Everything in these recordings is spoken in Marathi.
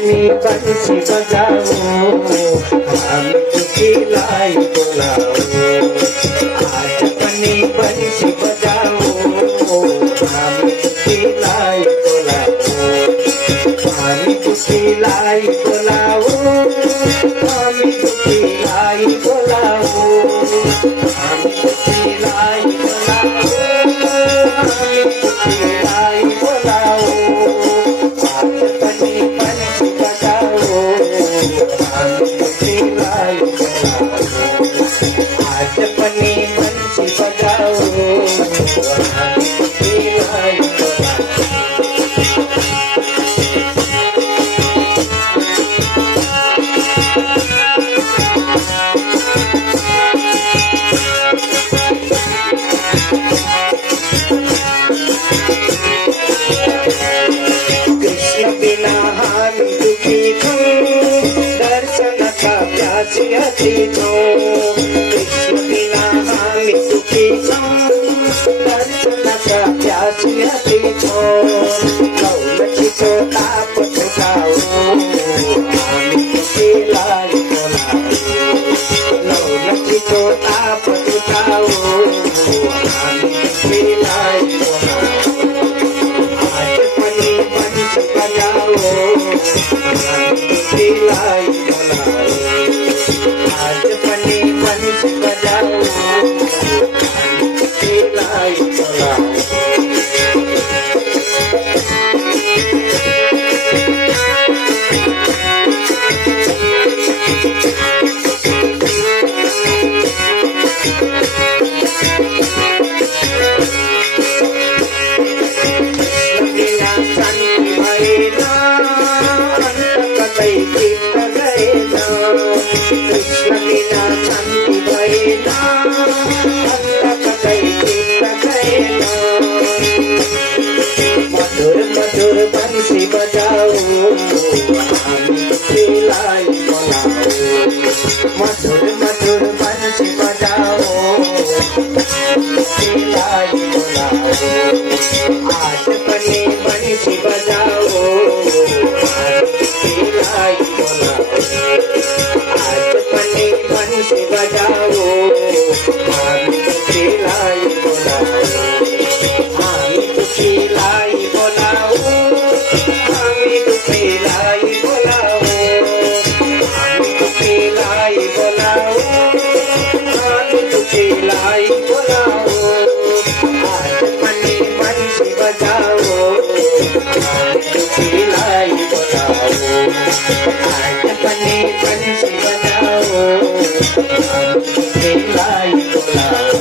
पनी बंसी बजाओ, हम खुशी लाई बोलाओ। आज पनी बंसी बजाओ, हम खुशी लाई बोलाओ। हम खुशी लाई बोलाओ, हम खुशी लाई बोलाओ। हम खुशी लाई बोलाओ, हम खुशी लाई बोलाओ। आज पनी बंसी बजाओ, हम खुशी लाई बोलाओ। आज पनी बंसी बजाओ, हम खुशी लाई बोलाओ। कृष्ण बिना हम दुखी थो, दर्शन का प्यासी अति थो। कृष्ण बिना हम दुखी थो, दर्शन का प्यासी अति थो। लौलची तो ताप छुटाओ, हम खुशी लाई बोलाओ। लौलची तो ताप छुटाओ, हम खुशी लाई बोलाओ। आज पनी बंसी बजाओ, हम खुशी लाई बोलाओ। आज पनी बंसी बजाओ, हम खुशी लाई बोलाओ। बिना शांति भएना, अंत कतै चित्त गएना। कृष्ण बिना शांति भएना, अंत कतै चित्त गएना। मधुर मधुर बंसी बजाओ, हम खुशी लाई बोलाओ। मधुर मधुर बंसी बजाओ, खुशी लाई बोलाओ। आज पनी बंसी बजाओ, हम खुशी लाई बोलाओ। आज पनी बंसी बजाओ, हम खुशी लाई बोलाओ। हम खुशी लाई बोलाओ, हम खुशी लाई बोलाओ। हम खुशी लाई बोलाओ, हम खुशी लाई बोलाओ। आज पनी बंसी बजाओ, हम खुशी लाई बोलाओ। आज पनी बंसी बजाओ, हम खुशी लाई बोलाओ।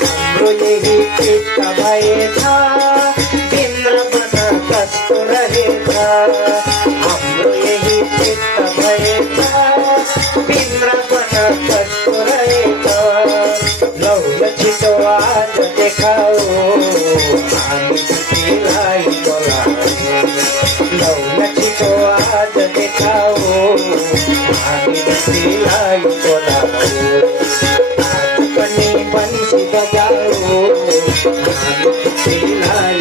हमरो यही चित्त भएथा, वृन्दावन कस्तो रहेथा। हमरो यही चित्त भएथा, वृन्दावन कस्तो रहेथा। लौलची तो आज देखाओ, हम खुशी लाई बोलाओ। लौलची तो आज देखाओ, हम खुशी लाई बोलाओ। आज पनी बंसी बजाओ, हम खुशी लाई